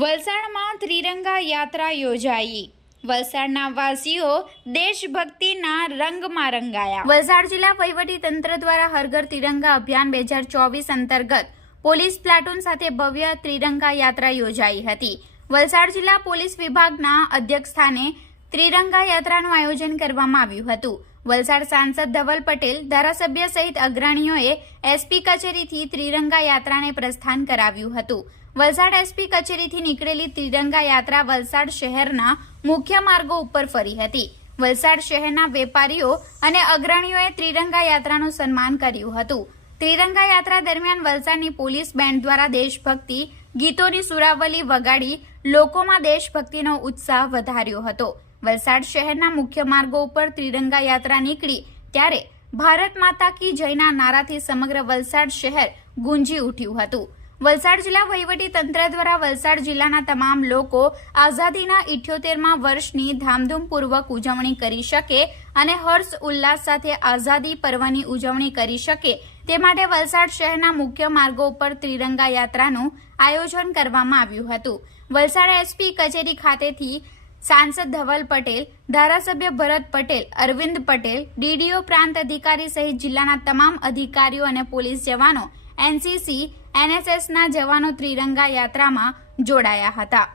વલસાડમાં ત્રિરંગા યાત્રા યોજાઈ. વલસાડના વાસીઓ દેશભક્તિના રંગમાં રંગાયા. વલસાડ જિલ્લા વહીવટી તંત્ર દ્વારા હરઘર તિરંગા અભિયાન બે હજાર ચોવીસ અંતર્ગત પોલીસ પ્લાટૂન સાથે ભવ્ય ત્રિરંગા યાત્રા યોજાઈ હતી. વલસાડ જિલ્લા પોલીસ વિભાગના અધ્યક્ષસ્થાને ત્રિરંગા યાત્રાનું આયોજન કરવામાં આવ્યું હતું. વલસાડ સાંસદ ધવલ પટેલ ધારાસભ્ય સહિત અગ્રણીઓએ એસપી કચેરીથી ત્રિરંગા યાત્રાને પ્રસ્થાન કરાવ્યું હતું. વલસાડ એસપી કચેરીથી નીકળેલી ત્રિરંગા યાત્રા વલસાડ શહેરના મુખ્ય માર્ગો ઉપર ફરી હતી. વલસાડ શહેરના વેપારીઓ અને અગ્રણીઓએ ત્રિરંગા યાત્રાનું સન્માન કર્યું હતું. ત્રિરંગા યાત્રા દરમિયાન વલસાડની પોલીસ બેન્ડ દ્વારા દેશભક્તિ ગીતોની સુરાવલી વગાડી લોકોમાં દેશભક્તિનો ઉત્સાહ વધાર્યો હતો. વલસાડ શહેરના મુખ્ય માર્ગો ઉપર ત્રિરંગા યાત્રા નીકળી ત્યારે ભારત માતા કી જયના નારાથી સમગ્ર વલસાડ શહેર ગુંજી ઉઠ્યું હતું. વલસાડ જિલ્લા વહીવટી તંત્ર દ્વારા વલસાડ જિલ્લાના તમામ લોકો આઝાદીના ઇઠ્યોતેરમાં વર્ષની ધામધૂમપૂર્વક ઉજવણી કરી શકે અને હર્ષ ઉલ્લાસ સાથે આઝાદી પર્વની ઉજવણી કરી શકે તે માટે વલસાડ શહેરના મુખ્ય માર્ગો ઉપર ત્રિરંગા યાત્રાનું આયોજન કરવામાં આવ્યું હતું. વલસાડ એસપી કચેરી ખાતેથી સાંસદ ધવલ પટેલ, ધારાસભ્ય ભરત પટેલ, અરવિંદ પટેલ, ડીડીઓ પ્રાંત અધિકારી સહિત જિલ્લાના તમામ અધિકારીઓ અને પોલીસ જવાનો, એનસીસી, એનએસએસના જવાનો ત્રિરંગા યાત્રામાં જોડાયા હતા.